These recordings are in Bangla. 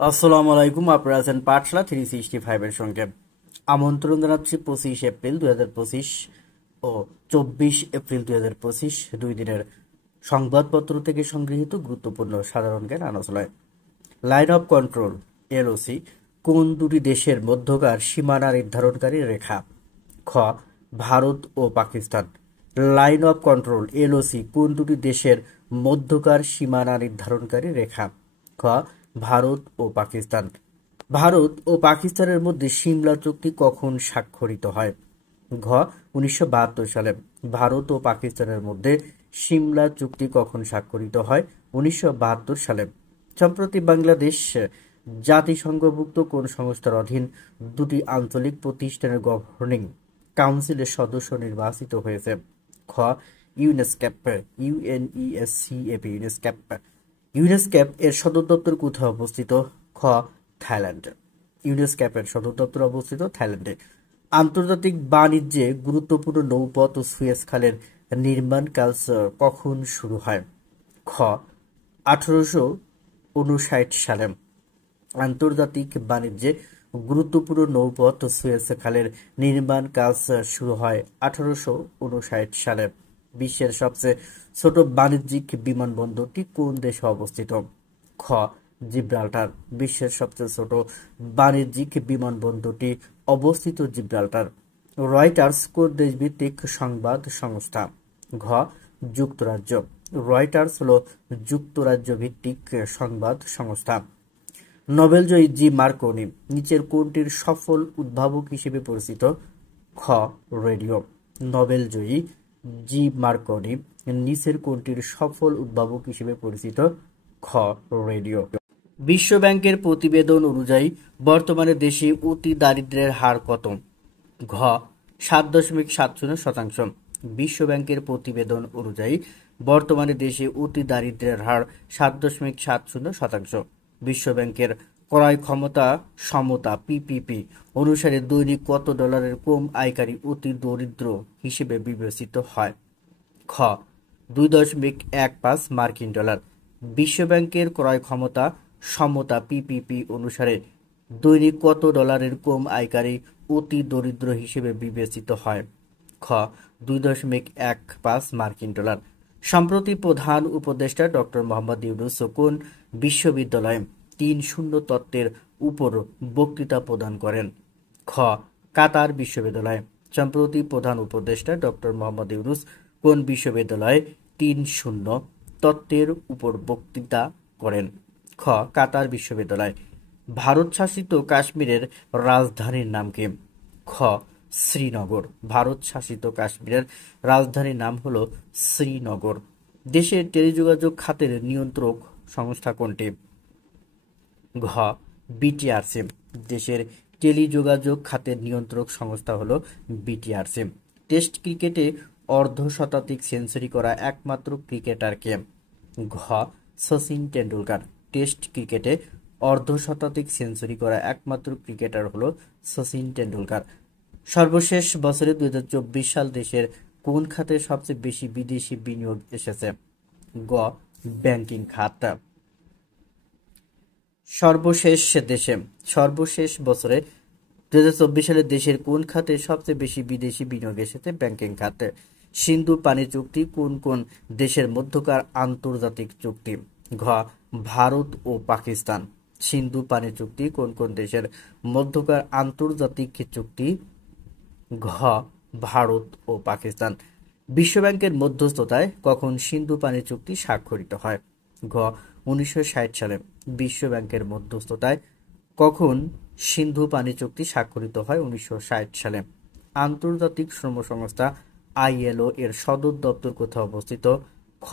আসসালামু আলাইকুম। আপনারা আছেন পাঠশালা 365 এর সঙ্গে। আমন্ত্রণ জানাচ্ছি 25 এপ্রিল 2025 ও 24 এপ্রিল 2025 দুই দিনের সংবাদপত্র থেকে সংগৃহীত গুরুত্বপূর্ণ সাধারণ জ্ঞান আলোচনায়। লাইন অফ কন্ট্রোল এলওসি কোন দুটি দেশের মধ্যকার সীমানা নির্ধারণকারী রেখা? খ. ভারত ও Pakistan. Line of control LOC কোন দুটি দেশের মধ্যকার সীমানা নির্ধারণকারী রেখা? খ. ভারত ও পাকিস্তান। ভারত ও পাকিস্তানের মধ্যে সিমলা চুক্তি কখন স্বাক্ষরিত হয়? ঘ. 1972 সালে। ভারত ও পাকিস্তানের মধ্যে সিমলা চুক্তি কখন স্বাক্ষরিত হয়? 1972 সালে। সম্প্রতি বাংলাদেশ জাতিসংঘভুক্ত কোন সংস্থার অধীন দুটি আঞ্চলিক প্রতিষ্ঠানের গভর্নিং কাউন্সিলের সদস্য নির্বাচিত হয়েছে? খ. ইউনেস্কেপ। ইউনেস্কেপ। ইউনেস্কেপ এর সদর দপ্তর কোথায় অবস্থিত? খ. থাইল্যান্ড। ইউনেস্কেপের সদর দপ্তর অবস্থিত থাইল্যান্ডে। আন্তর্জাতিক বাণিজ্যে গুরুত্বপূর্ণ নৌপথ ও সুয়েজ খালের নির্মাণ কাজ কখন শুরু হয়? খ. 1859 সালে। আন্তর্জাতিক বাণিজ্যে গুরুত্বপূর্ণ নৌপথ ও সুয়েজ খালের নির্মাণ কাজ শুরু হয় 1859 সালে। বিশ্বের সবচেয়ে ছোট বাণিজ্যিক বিমানবন্দরটি কোন দেশে অবস্থিত? খ. জিব্রাল্টার। বিশ্বের সবচেয়ে ছোট বাণিজ্যিক বিমানবন্দরটি অবস্থিত জিব্রাল্টার। রয়টার্স কোন দেশভিত্তিক সংবাদ সংস্থা? ঘ. যুক্তরাজ্য। রয়টার্স হল যুক্তরাজ্য ভিত্তিক সংবাদ সংস্থা। নোবেলজয়ী জি মার্কনি নিচের কোনটির সফল উদ্ভাবক হিসেবে পরিচিত? খ. রেডিও। নোবেলজয়ী জি মার্কনি নিচের কোনটির সফল উদ্ভাবক হিসেবে পরিচিত? খ. রেডিও। বিশ্ব ব্যাংকের প্রতিবেদন অনুযায়ী বর্তমানে দেশে অতি দারিদ্র্যের হার কত? ঘ. 7.70%। বিশ্ব ব্যাংকের প্রতিবেদন অনুযায়ী বর্তমানে দেশে অতি দারিদ্র্যের হার 7.70%। বিশ্ব ব্যাংকের ক্রয় ক্ষমতা সমতা পিপিপি অনুসারে দৈনিক কত ডলারের কম আয়কারী অতি দরিদ্র হিসেবে বিবেচিত হয়? খ. 2.15 মার্কিন ডলার। বিশ্ব ব্যাংকের ক্রয় ক্ষমতা সমতা পিপিপি অনুসারে দৈনিক কত ডলারের কম আয়কারী অতি দরিদ্র হিসেবে বিবেচিত হয়? খ. 2.15 মার্কিন ডলার। সম্প্রতি প্রধান উপদেষ্টা ডক্টর মোহাম্মদ ইউনূস কোন বিশ্ববিদ্যালয়ে 3.0 তত্ত্বের উপর বক্তৃতা প্রদান করেন? খ. কাতার বিশ্ববিদ্যালয়। সম্প্রতি প্রধান উপদেষ্টা ডক্টর মোহাম্মদ ইউনূস কোন বিশ্ববিদ্যালয়ে 3.0 তত্ত্বের উপর বক্তৃতা করেন? খ. কাতার বিশ্ববিদ্যালয়। ভারত শাসিত কাশ্মীরের রাজধানীর নাম কি? খ. শ্রীনগর। ভারত শাসিত কাশ্মীরের রাজধানীর নাম হল শ্রীনগর। দেশের টেলিযোগাযোগ খাতের নিয়ন্ত্রক সংস্থা কোনটি? ঘ. বিটিআরসি। দেশের টেলিযোগাযোগ খাতের নিয়ন্ত্রক সংস্থা হল বিটিআরসি। টেস্ট ক্রিকেটে অর্ধশতাধিক সেঞ্চুরি করা একমাত্র ক্রিকেটার কে? ঘ. শচীন টেন্ডুলকার। টেস্ট ক্রিকেটে অর্ধশতাধিক সেঞ্চুরি করা একমাত্র ক্রিকেটার হল শচীন টেন্ডুলকার। সর্বশেষ বছরে 2024 সাল দেশের কোন খাতে সবচেয়ে বেশি বিদেশি বিনিয়োগ এসেছে? গ. ব্যাংকিং খাত। সর্বশেষ বছরে 2024 সালে দেশের কোন খাতে সবচেয়ে বেশি বিদেশি বিনিয়োগ এসেছে? ব্যাংকিং খাতে। সিন্ধু পানি চুক্তি কোন কোন দেশের মধ্যকার আন্তর্জাতিক চুক্তি? ঘ. ভারত ও পাকিস্তান। সিন্ধু পানি চুক্তি কোন কোন দেশের মধ্যকার আন্তর্জাতিক চুক্তি? ঘ. ভারত ও পাকিস্তান। বিশ্বব্যাংকের মধ্যস্থতায় কখন সিন্ধু পানি চুক্তি স্বাক্ষরিত হয়? ঘ. 1960 সালে। বিশ্ব ব্যাংকের মধ্যস্থতায় কখন সিন্ধু পানি চুক্তি স্বাক্ষরিত হয়? 1960 সালে। আন্তর্জাতিক শ্রম সংস্থা আইএলও এর সদর দপ্তর কোথায় অবস্থিত? খ.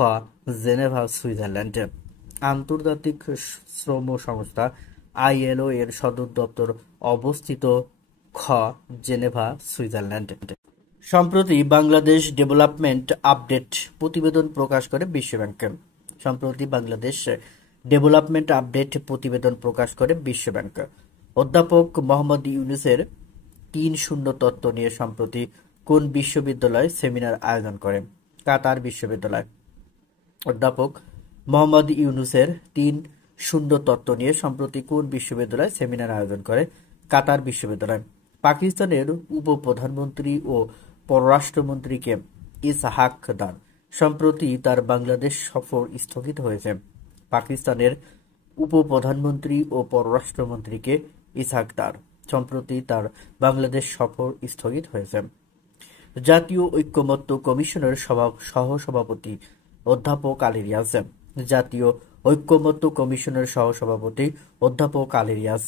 জেনেভা সুইজারল্যান্ডে। আন্তর্জাতিক শ্রম সংস্থা আইএলও এর সদর দপ্তর অবস্থিত খ. Geneva Switzerland. সম্প্রতি বাংলাদেশ ডেভেলপমেন্ট আপডেট প্রতিবেদন প্রকাশ করে বিশ্বব্যাংক। সম্প্রতি বাংলাদেশ ডেভেলপমেন্ট আপডেট প্রতিবেদন প্রকাশ করে বিশ্বব্যাংক। অধ্যাপক মোহাম্মদ ইউনূসের 3.0 তত্ত্ব নিয়ে সম্প্রতি কোন বিশ্ববিদ্যালয় সেমিনার আয়োজন করে? কাতার বিশ্ববিদ্যালয়। অধ্যাপক মোহাম্মদ ইউনূসের শূন্য তত্ত্ব নিয়ে সম্প্রতি কোন বিশ্ববিদ্যালয় সেমিনার আয়োজন করে? কাতার বিশ্ববিদ্যালয়। পাকিস্তানের উপপ্রধানমন্ত্রী ও পররাষ্ট্রমন্ত্রীকে ইসহাক দার সম্প্রতি তার বাংলাদেশ সফর স্থগিত হয়েছে। পাকিস্তানের উপপ্রধানমন্ত্রী ও পররাষ্ট্রমন্ত্রীকে ইসহাক দার সম্প্রতি তার বাংলাদেশ সফর স্থগিত হয়েছে। জাতীয় ঐকমত্য কমিশনের সহসভাপতি অধ্যাপক আলী রিয়াজ। জাতীয় ঐকমত্য কমিশনের সহসভাপতি অধ্যাপক আলী রিয়াজ।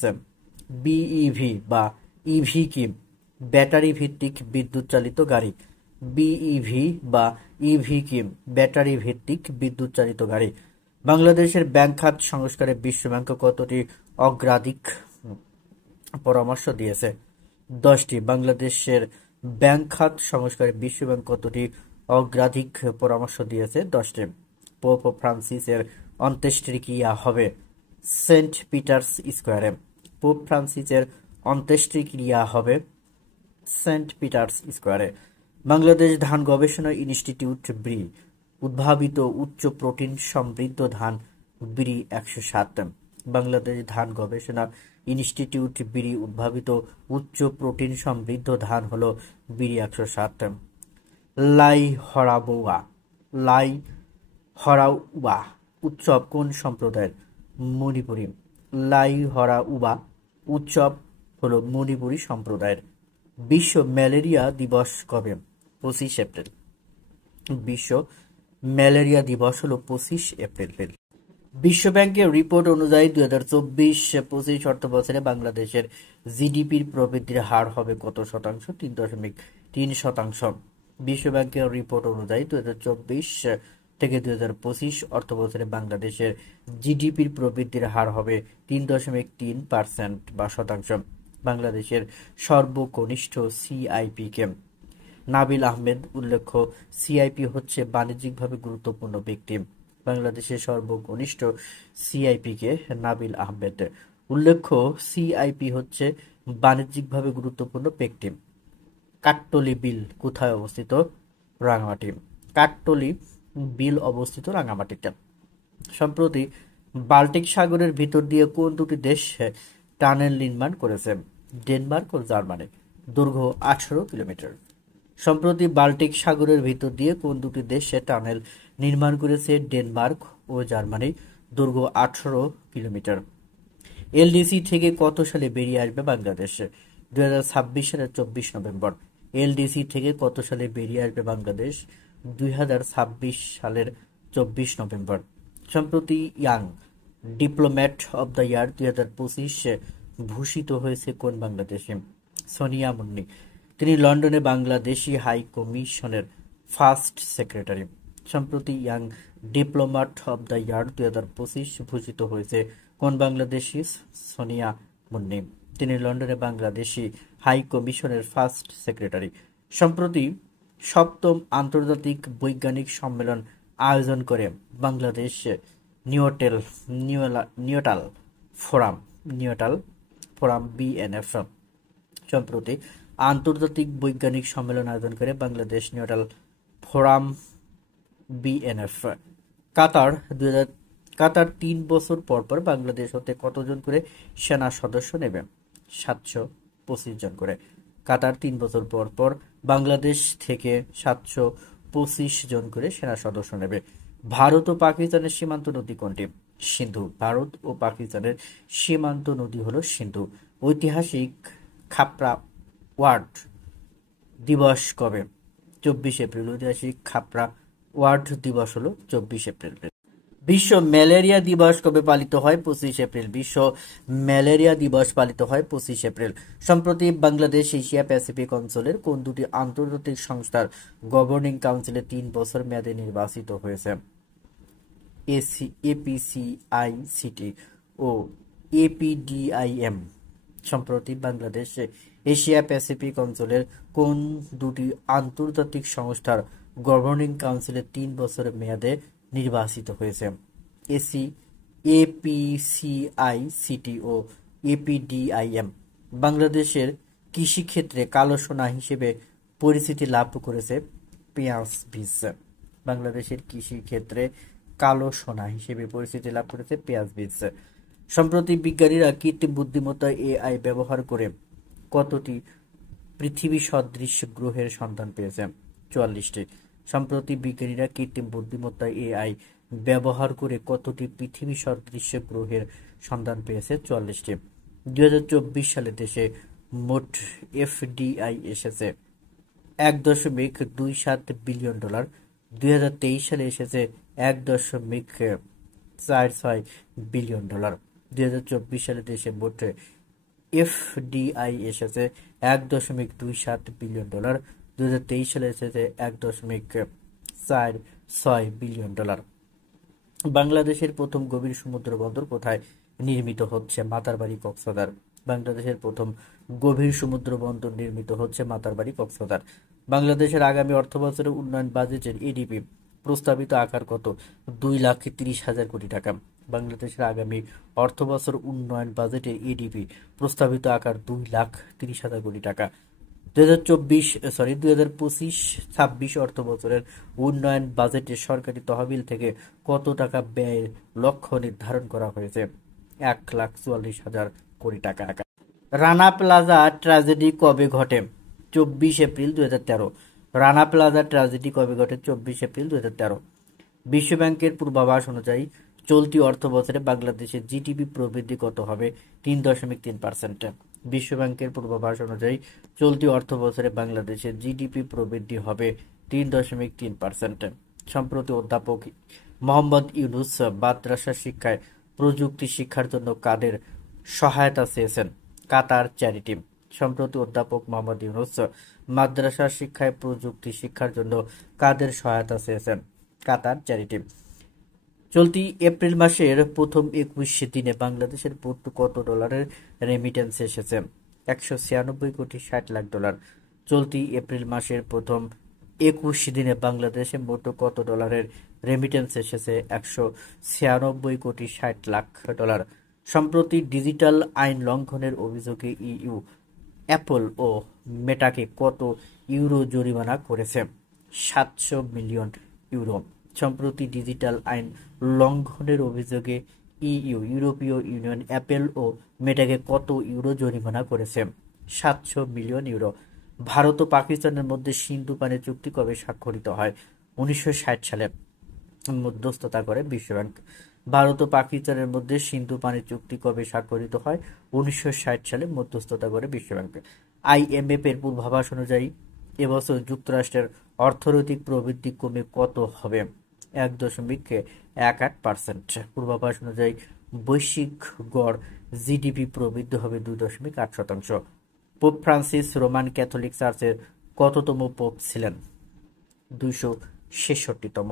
বিইভি বা ইভি কি? ব্যাটারি ভিত্তিক বিদ্যুৎ চালিত গাড়ি। বিইভি বা ইভি কি? ব্যাটারি ভিত্তিক বিদ্যুৎ চালিত গাড়ি। বাংলাদেশের ব্যাংক খাত সংস্কারে বিশ্বব্যাংক কতটি অগ্রাধিক পরামর্শ দিয়েছে? 10টি। বাংলাদেশের ব্যাংক খাত সংস্কারে বিশ্বব্যাংক কতটি অগ্রাধিক পরামর্শ দিয়েছে? 10টি। পোপ ফ্রান্সিসের অন্ত্যেষ্টিক্রিয়া হবে সেন্ট পিটার্স স্কোয়ারে। পোপ ফ্রান্সিসের অন্ত্যেষ্টিক্রিয়া হবে সেন্ট পিটার্স স্কোয়ারে। বাংলাদেশ ধান গবেষণা ইনস্টিটিউট ব্রি উদ্ভাবিত উচ্চ প্রোটিন সমৃদ্ধ ধান ব্রি 107। বাংলাদেশ ধান গবেষণা ইনস্টিটিউট ব্রি উদ্ভাবিত উচ্চ প্রোটিন সমৃদ্ধ ধান হলো ব্রি 107। লাই হরাউবা উৎসব কোন সম্প্রদায়ের? মণিপুরী। লাই হরাউবা উৎসব হলো মণিপুরী সম্প্রদায়ের। বিশ্ব ম্যালেরিয়া দিবস কবে? 25 এপ্রিল। বিশ্ব ম্যালেরিয়া দিবস হলো 25 এপ্রিল। বিশ্বব্যাংকের রিপোর্ট অনুযায়ী 2024-25 অর্থবছরে বাংলাদেশের জিডিপির প্রবৃদ্ধির হার হবে কত শতাংশ? 3.3%। বিশ্বব্যাংকের রিপোর্ট অনুযায়ী 2024 থেকে 2025 অর্থবছরে বাংলাদেশের জিডিপির প্রবৃদ্ধির হার হবে 3.3% বা শতাংশ। বাংলাদেশের সর্বকনিষ্ঠ সিআইপি কে? নাবিল আহমেদ। উল্লেখ্য, সিআইপি হচ্ছে বাণিজ্যিকভাবে গুরুত্বপূর্ণ ব্যক্তি। বাংলাদেশের সর্বকনিষ্ঠ সিআইপি কে? নাবিল আহমেদ। উল্লেখ্য, সিআইপি হচ্ছে বাণিজ্যিকভাবে গুরুত্বপূর্ণ ব্যক্তি। কাট্টলি বিল কোথায় অবস্থিত? রাঙামাটি। কাট্টলি বিল অবস্থিত রাঙামাটিতে। সম্প্রতি বাল্টিক সাগরের ভিতর দিয়ে কোন দুটি দেশ টানেল নির্মাণ করেছে? ডেনমার্ক ও জার্মানি। দৈর্ঘ্য 18 কিলোমিটার। সম্প্রতি বাল্টিক সাগরের ভিতর দিয়ে কোন দুটি দেশ টানেল নির্মাণ করেছে? ডেনমার্ক ও জার্মানি। দৈর্ঘ্য 18 কিলোমিটার। এলডিসি থেকে কত সালে বেরিয়ে আসবে বাংলাদেশ? 2026 সালের 24 নভেম্বর। এলডিসি থেকে কত সালে বেরিয়ে আসবে বাংলাদেশ? 2026 সালের 24 নভেম্বর। সম্প্রতি young diplomat of the year 2025 ভূষিত হয়েছে কোন বাংলাদেশি? সোনিয়া মুন্নি। তিনি লন্ডনে বাংলাদেশি হাই কমিশনের ফার্স্ট সেক্রেটারি। সম্প্রতি young diplomat of the year 2025 ভূষিত হয়েছে কোন বাংলাদেশি? সোনিয়া মুন্নি। তিনি লন্ডনে বাংলাদেশি হাই কমিশনের ফার্স্ট সেক্রেটারি। সম্প্রতি 7ম আন্তর্জাতিক বৈজ্ঞানিক সম্মেলন আয়োজন করে বাংলাদেশ নিউটাল ফোরাম বিএনএফ। সম্প্রতি আন্তর্জাতিক বৈজ্ঞানিক সম্মেলন আয়োজন করে বাংলাদেশ নিউটাল ফোরাম বিএনএফ। কাতার 3 বছর পর পর বাংলাদেশ হতে কতজন করে সেনা সদস্য নেবে? 725 জন করে। কাতার 3 বছর পর পর বাংলাদেশ থেকে 725 জন করে সেনা সদস্য নেবে। ভারত ও পাকিস্তানের সীমান্ত নদী কোনটি? সিন্ধু। ভারত ও পাকিস্তানের সীমান্ত নদী হলো সিন্ধু। ঐতিহাসিক খাপড়া ওয়ার্ড দিবস কবে? 24 এপ্রিল। ঐতিহাসিক খাপড়া ওয়ার্ড দিবস হলো 24 এপ্রিল। বিশ্ব ম্যালেরিয়া দিবস কবে পালিত হয়? 25 এপ্রিল। বিশ্ব ম্যালেরিয়া দিবস পালিত হয় 25 এপ্রিল। সম্প্রতি বাংলাদেশ এশিয়া প্যাসিফিক অঞ্চলের কোন দুটি আন্তর্জাতিক সংস্থার গভর্নিং কাউন্সিলে 3 বছর মেয়াদে নির্বাচিত হয়েছে? এপিসিআইসিটি ও এপিডিআইএম। সম্প্রতি বাংলাদেশ এশিয়া প্যাসিফিক অঞ্চলের কোন দুটি আন্তর্জাতিক সংস্থার গভর্নিং কাউন্সিলে 3 বছরের মেয়াদে নির্বাচিত হয়েছে? এপিসিআইসিটি ও এপিডিআইএম। বাংলাদেশের কৃষিক্ষেত্রে কালো সোনা হিসেবে পরিচিতি লাভ করেছে পেঁয়াজ বীজ। বাংলাদেশের কৃষিক্ষেত্রে কালো সোনা হিসেবে পরিচিতি লাভ করেছে পেঁয়াজ বীজ। সম্প্রতি বিজ্ঞানীরা কৃত্রিম বুদ্ধিমত্তা এআই ব্যবহার করে কতটি পৃথিবী সদৃশ গ্রহের সন্ধান পেয়েছে? 44টি। সম্প্রতি বিজ্ঞানীরা কৃত্রিম বুদ্ধিমত্তা এআই ব্যবহার করে কতটি পৃথিবী সদৃশ গ্রহের সন্ধান পেয়েছে? 44টি। 2024 সালে দেশে মোট এফডিআই এসেছে $1.27 বিলিয়ন। 2023 সালে এসেছে $1.46 বিলিয়ন। 2024 সালে দেশে মোট এফডিআই এসেছে $1.27 বিলিয়ন। 2023 সালে এসেছে $1.46 বিলিয়ন। বাংলাদেশের প্রথম গভীর সমুদ্র বন্দর কোথায় নির্মিত হচ্ছে? মাতারবাড়ি, কক্সবাজার। বাংলাদেশের প্রথম গভীর সমুদ্র বন্দর নির্মিত হচ্ছে মাতারবাড়ি, কক্সবাজার। বাংলাদেশের আগামী অর্থবছরের উন্নয়ন বাজেটের এডিপি প্রস্তাবিত আকার কত? 2,30,000 কোটি টাকা। বাংলাদেশের আগামী অর্থবছর উন্নয়ন বাজেটের এডিপি প্রস্তাবিত আকার 2,30,000 কোটি টাকা। 2025-26 অর্থ বছরের উন্নয়ন বাজেটে সরকারি তহবিল থেকে কত টাকা ব্যয়ের লক্ষ্য নির্ধারণ করা হয়েছে? 1,44,000 কোটি টাকা। রানা প্লাজা ট্র্যাজেডি কবে ঘটে? 24 এপ্রিল 2013। রানা প্লাজা ট্র্যাজেডি কবে ঘটে? 24 এপ্রিল 2013। বিশ্বব্যাংকের পূর্বাভাস অনুযায়ী চলতি অর্থ বছরে বাংলাদেশের জিডিপি প্রবৃদ্ধি কত হবে? 3.3%। বিশ্বব্যাংকের পূর্বাভাস অনুযায়ী চলতি অর্থ বছরে বাংলাদেশের জিডিপি প্রবৃদ্ধি হবে 3.3%। সম্প্রতি অধ্যাপক মোহাম্মদ ইউনূস মাদ্রাসা শিক্ষায় প্রযুক্তি শিক্ষার জন্য কাদের সহায়তা চেয়েছেন? কাতার চ্যারিটি। সম্প্রতি অধ্যাপক মোহাম্মদ ইউনূস মাদ্রাসা শিক্ষায় প্রযুক্তি শিক্ষার জন্য কাদের সহায়তা চেয়েছেন? কাতার চ্যারিটি। চলতি এপ্রিল মাসের প্রথম 21 দিনে বাংলাদেশের কত ডলারের রেমিটেন্স এসেছে? $196,60,00,000। চলতি এপ্রিল মাসের প্রথম 21 দিনে বাংলাদেশে মোট কত ডলারের রেমিটেন্স এসেছে? $196,60,00,000। সম্প্রতি ডিজিটাল আইন লঙ্ঘনের অভিযোগে ইইউ অ্যাপল ও মেটাকে কত ইউরো জরিমানা করেছে? 700 মিলিয়ন ইউরো। সম্প্রতি ডিজিটাল আইন লঙ্ঘনের অভিযোগে ইউরোপীয় ইউনিয়ন অ্যাপল ও মেটাকে কত ইউরো জরিমানা করেছে? 700 মিলিয়ন ইউরো। ভারত ও পাকিস্তানের মধ্যে সিন্ধু পানি চুক্তি কবে স্বাক্ষরিত হয়? 1960 সালে। মধ্যস্থতা করে বিশ্বব্যাংক। ভারত ও পাকিস্তানের মধ্যে সিন্ধু পানি চুক্তি কবে স্বাক্ষরিত হয়? 1960 সালে। মধ্যস্থতা করে বিশ্বব্যাংক। আইএমএফ এর পূর্বাভাস অনুযায়ী এবছর যুক্তরাষ্ট্রের অর্থনৈতিক প্রবৃদ্ধি কমে কত হবে? 1.18%। পূর্বাভাস অনুযায়ী বৈশ্বিক গড় জিডিপি প্রবৃদ্ধি হবে 2.8%। পোপ ফ্রান্সিস রোমান ক্যাথলিক চার্চের কততম পোপ ছিলেন? 266তম।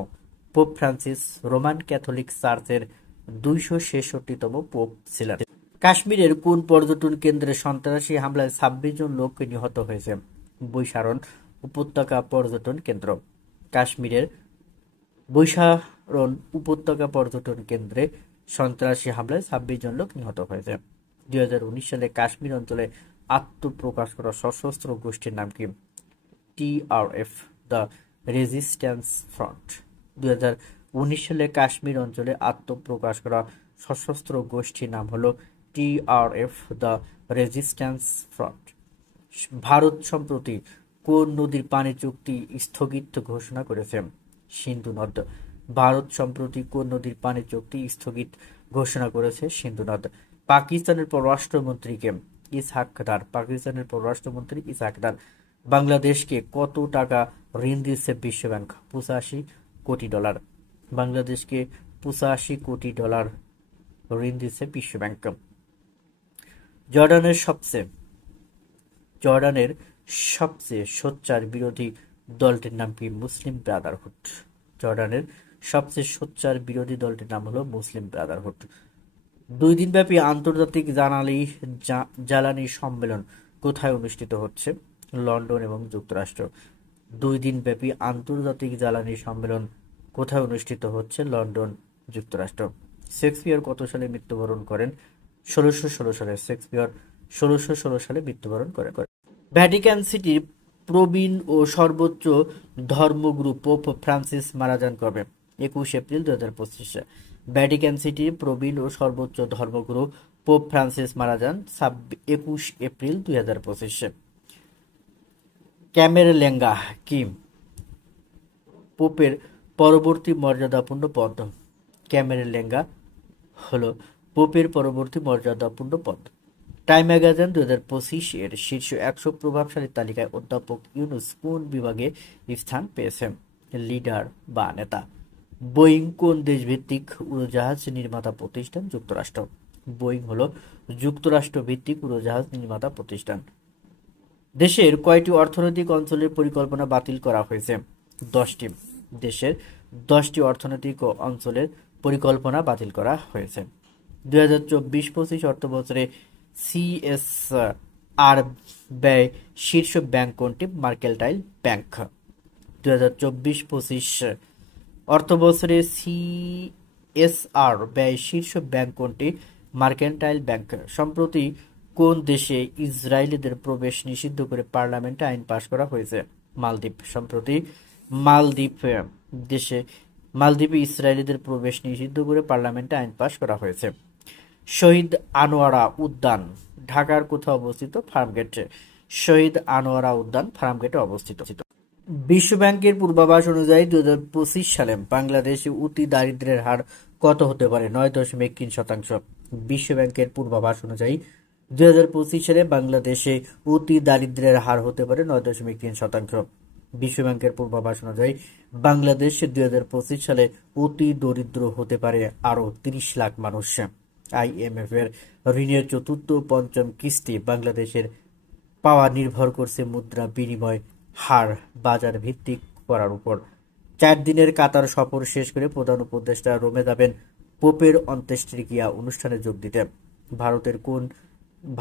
পোপ ফ্রান্সিস রোমান ক্যাথলিক চার্চের 266তম পোপ ছিলেন। কাশ্মীরের কোন পর্যটন কেন্দ্রে সন্ত্রাসী হামলায় 26 জন লোক নিহত হয়েছে? বৈশারণ উপত্যকা পর্যটন কেন্দ্র। কাশ্মীরের বৈশারণ উপত্যকা পর্যটন কেন্দ্রে সন্ত্রাসী হামলায় 26 জন লোক নিহত হয়েছে। 2019 সালে কাশ্মীর অঞ্চলে আত্মপ্রকাশ করা সশস্ত্র গোষ্ঠীর নাম কি? TRF, the resistance front. 2019 সালে কাশ্মীর অঞ্চলে আত্মপ্রকাশ করা সশস্ত্র গোষ্ঠীর নাম হলো TRF, the resistance front. Bharat সম্প্রতি কোন নদীর পানি চুক্তি স্থগিত ঘোষণা করেছে? সিন্ধু নদ। ভারত সম্প্রতি কোন নদীর পানি চুক্তি স্থগিত ঘোষণা করেছে? সিন্ধু নদ। পাকিস্তানের পররাষ্ট্রমন্ত্রীকে ইসহাক ডার। পাকিস্তানের পররাষ্ট্রমন্ত্রী ইসহাক ডার বাংলাদেশকে কত টাকা ঋণ দিচ্ছে বিশ্বব্যাংক? $85 কোটি। বাংলাদেশকে $85 কোটি ঋণ দিচ্ছে বিশ্বব্যাংক। জর্ডানের সবচেয়ে সোচ্চার বিরোধী দলটির নাম কি? মুসলিম ব্রাদারহুড। জর্ডানের সবচেয়ে সোচ্চার বিরোধী দলটির নাম হলো মুসলিম ব্রাদারহুড। 2 দিনব্যাপী আন্তর্জাতিক জ্বালানি সম্মেলন কোথায় অনুষ্ঠিত হচ্ছে? লন্ডন এবং যুক্তরাষ্ট্র। 2 দিনব্যাপী আন্তর্জাতিক জ্বালানি সম্মেলন কোথায় অনুষ্ঠিত হচ্ছে? লন্ডন, যুক্তরাষ্ট্র। শেক্সপিয়র কত সালে মৃত্যুবরণ করেন? 1616 সালে। শেক্সপিয়র 1616 সালে মৃত্যুবরণ করেন। ভ্যাটিকান সিটির প্রবীণ ও সর্বোচ্চ ধর্মগুরু পোপ ফ্রান্সিস মারা যান কবে? 21 এপ্রিল 2025। ভ্যাটিকান সিটি প্রবীণ ও সর্বোচ্চ ধর্মগুরু পোপ ফ্রান্সিস মারা যান 21 এপ্রিল 2025। ক্যামেরলেঙ্গা কি? পোপের পরবর্তী মর্যাদাপূর্ণ পদ। ক্যামেরলেঙ্গা হলো পোপের পরবর্তী মর্যাদাপূর্ণ পদ। টাইম ম্যাগাজিন 2025 এর শীর্ষ 100 প্রভাবশালী তালিকায় অধ্যাপক ইউনুস কোন বিভাগে স্থান পেয়েছেন? লিডার বা নেতা। বোয়িং কোন দেশভিত্তিক উড়োজাহাজ নির্মাতা প্রতিষ্ঠান? যুক্তরাষ্ট্র। বোয়িং হলো যুক্তরাষ্ট্র ভিত্তিক উড়োজাহাজ নির্মাতা প্রতিষ্ঠান। দেশের কয়টি অর্থনৈতিক অঞ্চলের পরিকল্পনা বাতিল করা হয়েছে? 10টি। দেশের 10টি অর্থনৈতিক অঞ্চলের পরিকল্পনা বাতিল করা হয়েছে। 2024-25 অর্থবছরে সিএসআর ব্যয় শীর্ষ ব্যাংক কোনটি? Mercantile bank. 2024-25 অর্থবছরে সিএসআর ব্যয় শীর্ষ ব্যাংক কোনটি? Mercantile bank. সম্প্রতি কোন দেশে ইসরায়েলিদের প্রবেশ নিষিদ্ধ করে পার্লামেন্টে আইন পাশ করা হয়েছে? মালদ্বীপ। সম্প্রতি মালদ্বীপে ইসরায়েলিদের প্রবেশ নিষিদ্ধ করে পার্লামেন্টে আইন পাশ করা হয়েছে। শহীদ আনোয়ারা উদ্যান ঢাকার কোথাও অবস্থিত? ফার্মগেটে। শহীদ আনোয়ারা উদ্যান ফার্মগেটে অবস্থিত। বিশ্বব্যাংকের পূর্বাভাস অনুযায়ী 2025 সালে বাংলাদেশে অতি দারিদ্র্যের হার কত হতে পারে? 9.3%। বিশ্বব্যাংকের পূর্বাভাস অনুযায়ী 2025 সালে বাংলাদেশে অতি দারিদ্র্যের হার হতে পারে 9.3%। বিশ্বব্যাংকের পূর্বাভাস অনুযায়ী বাংলাদেশে 2025 সালে অতি দরিদ্র হতে পারে আরও 30 লাখ মানুষ। আইএমএফ এর ঋণের চতুর্থ ও পঞ্চম কিস্তি বাংলাদেশের পাওয়া নির্ভর করছে মুদ্রা বিনিময় হার বাজার ভিত্তিক করার উপর। 4 দিনের কাতার সফর শেষ করে প্রধান উপদেষ্টা রোমে যাবেন পোপের অন্ত্যেষ্টিক্রিয়া অনুষ্ঠানে যোগ দিতে।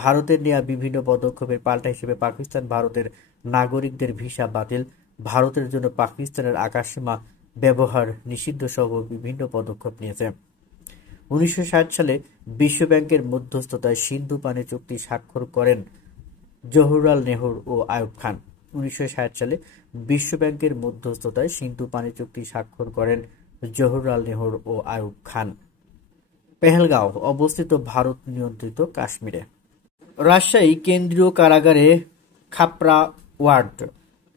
ভারতের নেওয়া বিভিন্ন পদক্ষেপের পাল্টা হিসেবে পাকিস্তান ভারতের নাগরিকদের ভিসা বাতিল, ভারতের জন্য পাকিস্তানের আকাশসীমা ব্যবহার নিষিদ্ধ সহ বিভিন্ন পদক্ষেপ নিয়েছে। 1960 সালে বিশ্বব্যাংকের মধ্যস্থতায় সিন্ধু পানি চুক্তি স্বাক্ষর করেন জওহরলাল নেহরু ও আইয়ুব খান। 1960 সালে বিশ্বব্যাংকের মধ্যস্থতায় সিন্ধু পানি চুক্তি স্বাক্ষর করেন জওহরলাল নেহরু ও আইয়ুব খান। পেহেলগাঁও অবস্থিত ভারত নিয়ন্ত্রিত কাশ্মীরে। রাজশাহী কেন্দ্রীয় কারাগারে খাপড়া ওয়ার্ড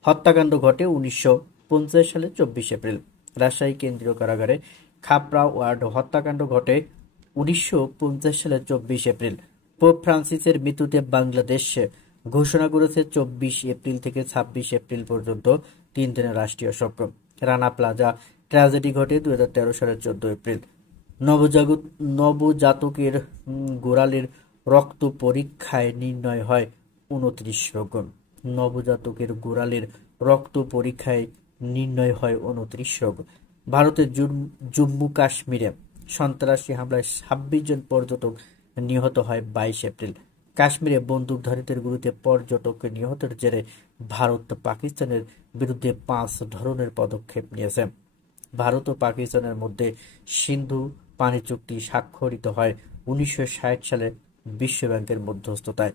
হত্যাকাণ্ড ঘটে 1950 সালে 24 এপ্রিল। রাজশাহী কেন্দ্রীয় কারাগারে খাপড়া ওয়ার্ড হত্যাকাণ্ড ঘটে 1950 সালে 24 এপ্রিল। পোপ ফ্রান্সিসের মৃত্যুতে বাংলাদেশ ঘোষণা করেছে 24 এপ্রিল থেকে 26 এপ্রিল পর্যন্ত 3 দিনের রাষ্ট্রীয় শোক। রানা প্লাজা ট্র্যাজেডি ঘটে 2013 সালের 14 এপ্রিল। নবজাতকের গোড়ালির রক্ত পরীক্ষায় নির্ণয় হয় 29 রোগ। নবজাতকের গোড়ালির রক্ত পরীক্ষায় নির্ণয় হয় 29 রোগ। ভারতের জম্মু কাশ্মীরে সন্ত্রাসী হামলায় 26 জন পর্যটক নিহত হয় 22 এপ্রিল। কাশ্মীরে বন্দুকধারীদের গুলিতে পর্যটক নিহতের জেরে ভারত পাকিস্তানের বিরুদ্ধে 5 ধরনের পদক্ষেপ নিয়েছে। ভারত ও পাকিস্তানের মধ্যে সিন্ধু পানি চুক্তি স্বাক্ষরিত হয় 1960 সালে বিশ্বব্যাংকের মধ্যস্থতায়।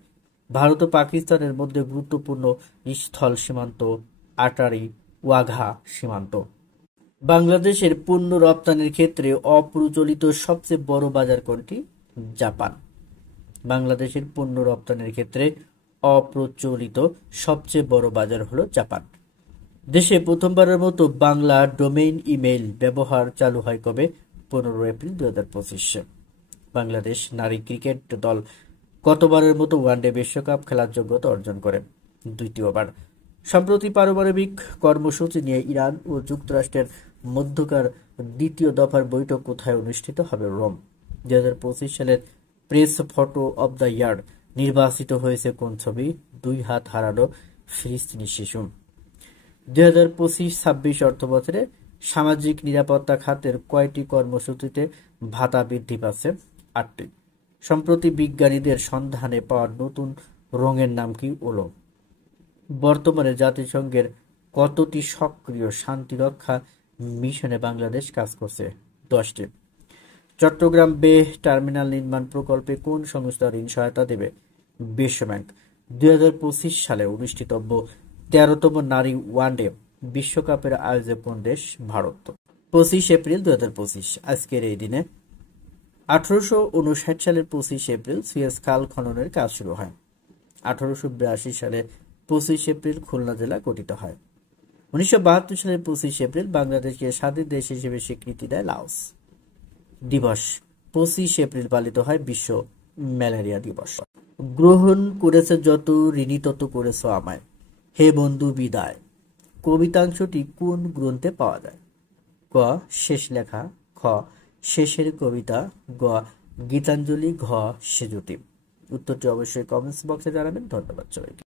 ভারত ও পাকিস্তানের মধ্যে গুরুত্বপূর্ণ স্থল সীমান্ত আটারি ওয়াঘা সীমান্ত। বাংলাদেশের পণ্য রপ্তানির ক্ষেত্রে অপ্রচলিত সবচেয়ে বড় বাজার কোনটি? জাপান। বাংলাদেশের পণ্য রপ্তানির ক্ষেত্রে অপ্রচলিত সবচেয়ে বড় বাজার হলো জাপান। দেশে প্রথমবারের মতো বাংলা ডোমেইন ইমেইল ব্যবহার চালু হয় কবে? 15 এপ্রিল 2025। বাংলাদেশ নারী ক্রিকেট দল কতবারের মতো ওয়ানডে বিশ্বকাপ খেলার যোগ্যতা অর্জন করে? 2য় বার। সম্প্রতি পারমাণবিক কর্মসূচি নিয়ে ইরান ও যুক্তরাষ্ট্রের মধ্যকার 2য় দফার বৈঠক কোথায় অনুষ্ঠিত হবে? রোম। 2025 সালের press photo of the year নির্বাচিত হয়েছে কোন ছবি? 2 হাত হারানো ফিলিস্তিনি শিশু। 2025-26 অর্থবছরে সামাজিক নিরাপত্তা খাতের কয়টি কর্মসূচিতে ভাতা বৃদ্ধি পাচ্ছে? 8টি। সম্প্রতি বিজ্ঞানীদের সন্ধানে পাওয়া নতুন রঙের নাম কি? ওলো। বর্তমানে জাতিসংঘের কতটি সক্রিয় শান্তিরক্ষা মিশনে বাংলাদেশ কাজ করছে? 10টি। চট্টগ্রাম বে টার্মিনাল নির্মাণ প্রকল্পে কোন সংস্থা ঋণ সহায়তা দেবে? বিশ্বব্যাংক। 2025 সালে অনুষ্ঠিতব্য 13তম নারী ওয়ানডে বিশ্বকাপের আয়োজক কোন দেশ? ভারত। 25 এপ্রিল 2025 আজকের এই দিনে 1859 সালের 25 এপ্রিল সুয়েজ খাল খননের কাজ শুরু হয়। 1882 সালে 25 এপ্রিল খুলনা জেলা গঠিত হয়। 1972 সালের 25 এপ্রিল বাংলাদেশকে স্বাধীন দেশ হিসেবে স্বীকৃতি দেয় লাওস। দিবস 25 এপ্রিল পালিত হয় বিশ্ব ম্যালেরিয়া দিবস। গ্রহণ করেছে যত, ঋণী তত করেছ আমায়, হে বন্ধু বিদায় কবিতাংশটি কোন গ্রন্থে পাওয়া যায়? ক. শেষ লেখা, খ. শেষের কবিতা, গ. গীতাঞ্জলি, ঘ. সেজুতি। উত্তরটি অবশ্যই কমেন্টস বক্সে জানাবেন। ধন্যবাদ সবাইকে।